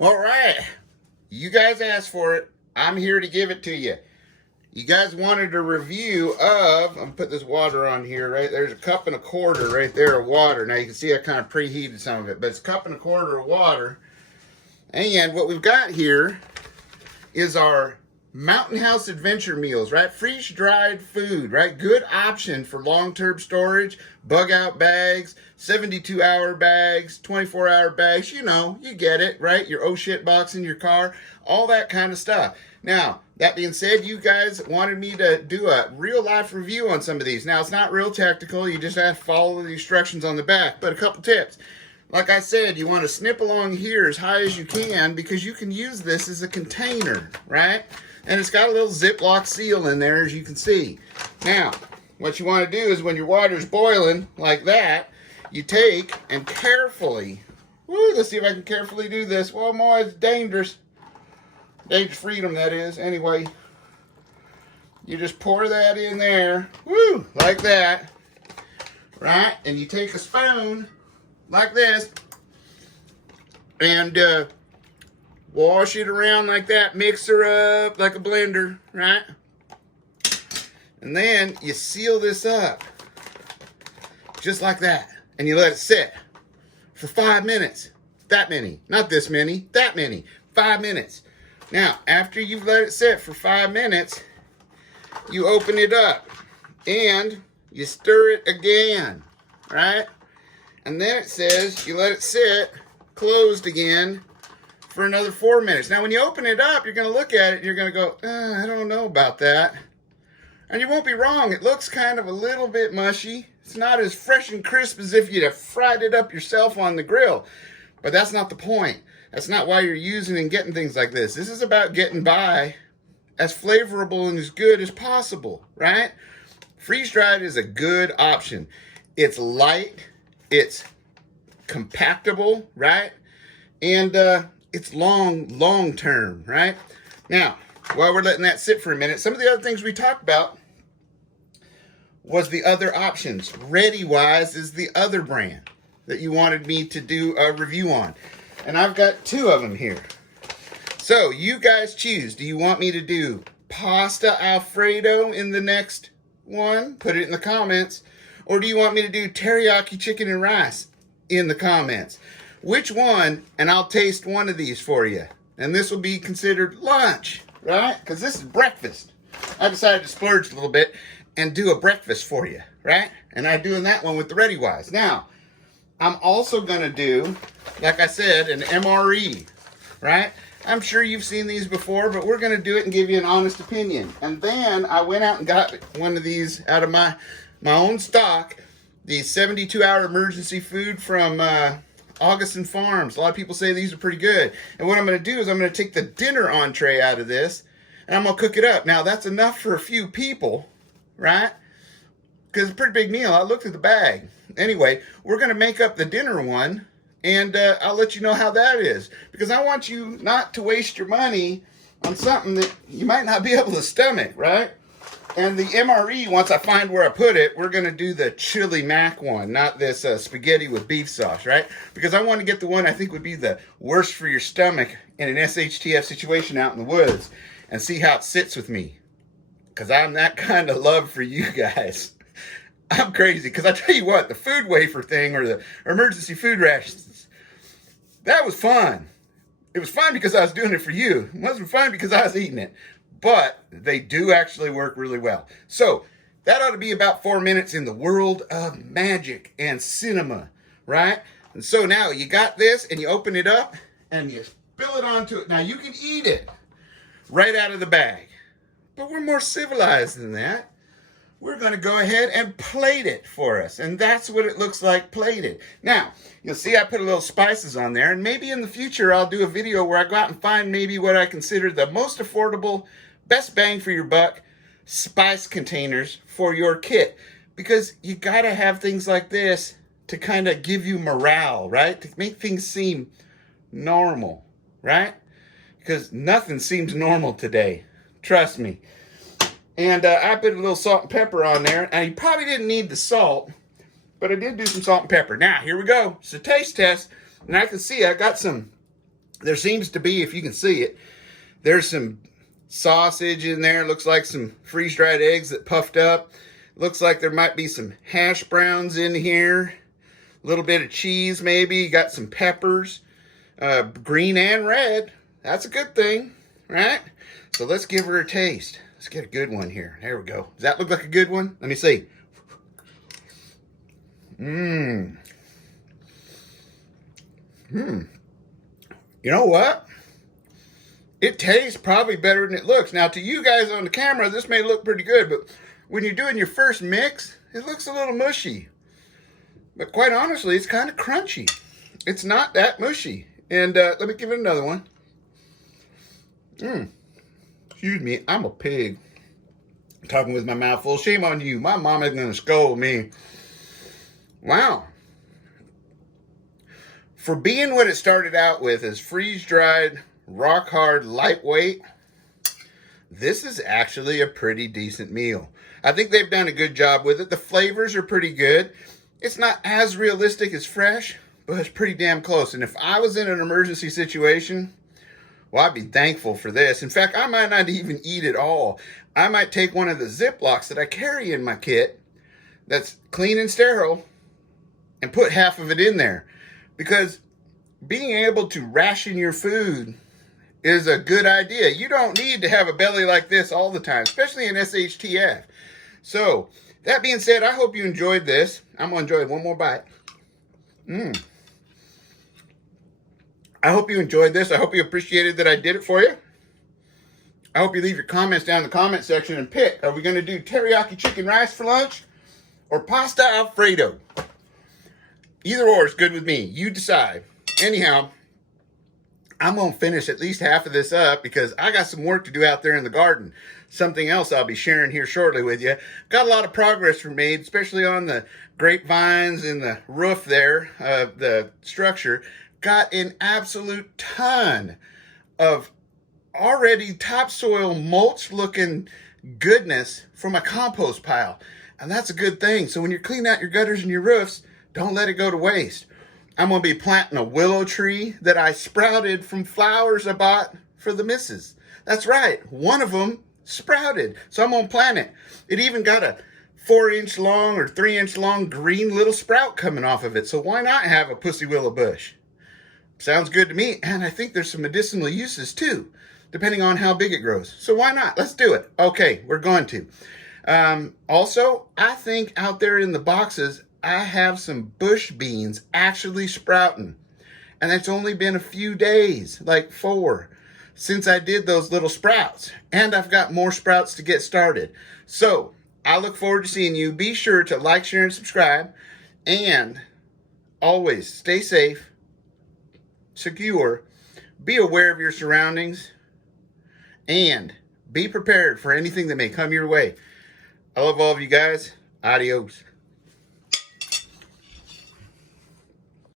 All right. You guys asked for it. I'm here to give it to you. You guys wanted a review of, I'm going to put this water on here, right? There's a cup and a quarter right there of water. Now you can see I kind of preheated some of it, but it's a cup and a quarter of water. And what we've got here is our Mountain House Adventure Meals, right? Freeze-dried food, right? Good option for long-term storage, bug-out bags, 72-hour bags, 24-hour bags. You know, you get it, right? Your oh shit box in your car, all that kind of stuff. Now, that being said, you guys wanted me to do a real-life review on some of these. Now, it's not real technical. You just have to follow the instructions on the back. But a couple tips. Like I said, you want to snip along here as high as you can because you can use this as a container, right? And it's got a little Ziploc seal in there, as you can see. Now, what you want to do is when your water's boiling like that, you take and carefully, let's see if I can carefully do this. Well, more, it's dangerous. Dangerous freedom, that is. Anyway, you just pour that in there, like that, right? And you take a spoon like this and wash it around like that, mix her up like a blender, right? And then you seal this up just like that, and you let it sit for 5 minutes. That many, not this many, that many, 5 minutes. Now, after you've let it sit for 5 minutes, you open it up and you stir it again, right? And then it says you let it sit closed again for another 4 minutes. Now, when you open it up, you're going to look at it and you're going to go, I don't know about that. And you won't be wrong. It looks kind of a little bit mushy. It's not as fresh and crisp as if you'd have fried it up yourself on the grill. But that's not the point. That's not why you're using and getting things like this. This is about getting by as flavorful and as good as possible, right? Freeze-dried is a good option. It's light. It's compactable, right? And it's long term, right? Now, while we're letting that sit for a minute, some of the other things we talked about was the other options. ReadyWise is the other brand that you wanted me to do a review on. And I've got 2 of them here. So you guys choose. Do you want me to do pasta Alfredo in the next one? Put it in the comments. Or do you want me to do teriyaki chicken and rice in the comments? Which one? And I'll taste one of these for you. And this will be considered lunch, right? Because this is breakfast. I decided to splurge a little bit and do a breakfast for you, right? And I'm doing that one with the ReadyWise. Now, I'm also going to do, like I said, an MRE, right? I'm sure you've seen these before, but we're going to do it and give you an honest opinion. And then I went out and got one of these out of my own stock, the 72-hour emergency food from Augason Farms. A lot of people say these are pretty good. And what I'm going to do is I'm going to take the dinner entree out of this, and I'm going to cook it up. Now, that's enough for a few people, right? Because it's a pretty big meal. I looked at the bag. Anyway, we're going to make up the dinner one, and I'll let you know how that is. Because I want you not to waste your money on something that you might not be able to stomach, right? And the MRE, once I find where I put it, we're going to do the chili mac one, not this spaghetti with beef sauce, right? Because I want to get the one I think would be the worst for your stomach in an SHTF situation out in the woods and see how it sits with me. Because I'm that kind of love for you guys. I'm crazy. Because I tell you what, the food wafer thing or the emergency food rations, that was fun. It was fun because I was doing it for you. It wasn't fun because I was eating it. But they do actually work really well. So that ought to be about 4 minutes in the world of magic and cinema, right? And so now you got this and you open it up and you spill it onto it. Now you can eat it right out of the bag. But we're more civilized than that. We're going to go ahead and plate it for us. And that's what it looks like plated. Now, you'll see I put a little spices on there. And maybe in the future I'll do a video where I go out and find maybe what I consider the most affordable, best bang for your buck spice containers for your kit. Because you got to have things like this to kind of give you morale, right? To make things seem normal, right? Because nothing seems normal today. Trust me. And I put a little salt and pepper on there. And you probably didn't need the salt, but I did do some salt and pepper. Now, here we go. It's a taste test. And I can see I got some There seems to be, if you can see it, there's some sausage in there. Looks like some freeze-dried eggs that puffed up. Looks like there might be some hash browns in here. A little bit of cheese maybe. You got some peppers, green and red. That's a good thing, right? So let's give her a taste. Let's get a good one here. There we go. Does that look like a good one? Let me see. You know what? It tastes probably better than it looks. Now, to you guys on the camera, this may look pretty good, but when you're doing your first mix, it looks a little mushy. But quite honestly, it's kind of crunchy. It's not that mushy. And let me give it another one. Excuse me, I'm a pig. I'm talking with my mouth full. Shame on you. My mom is going to scold me. Wow. For being what it started out with as freeze-dried, rock-hard, lightweight, this is actually a pretty decent meal. I think they've done a good job with it. The flavors are pretty good. It's not as realistic as fresh, but it's pretty damn close. And if I was in an emergency situation, well, I'd be thankful for this. In fact, I might not even eat it all. I might take one of the Ziplocs that I carry in my kit that's clean and sterile and put half of it in there. Because being able to ration your food is a good idea. You don't need to have a belly like this all the time, especially in SHTF. So, that being said, I hope you enjoyed this. I'm going to enjoy one more bite. I hope you enjoyed this. I hope you appreciated that I did it for you. I hope you leave your comments down in the comment section and pick. Are we going to do teriyaki chicken rice for lunch or pasta Alfredo? Either or is good with me. You decide. Anyhow, I'm going to finish at least half of this up because I got some work to do out there in the garden. Something else I'll be sharing here shortly with you. Got a lot of progress made, especially on the grapevines and the roof there, the structure. Got an absolute ton of already topsoil mulch looking goodness from my compost pile. And that's a good thing. So when you're cleaning out your gutters and your roofs, don't let it go to waste. I'm going to be planting a willow tree that I sprouted from flowers I bought for the missus. That's right. One of them sprouted. So I'm going to plant it. It even got a 4-inch long or 3-inch long green little sprout coming off of it. So why not have a pussy willow bush? Sounds good to me. And I think there's some medicinal uses too, depending on how big it grows. So why not? Let's do it. Okay, we're going to. Also, I think out there in the boxes, I have some bush beans actually sprouting. And it's only been a few days, like 4, since I did those little sprouts. And I've got more sprouts to get started. So, I look forward to seeing you. Be sure to like, share, and subscribe. And always stay safe, secure, be aware of your surroundings, and be prepared for anything that may come your way. I love all of you guys. Adios.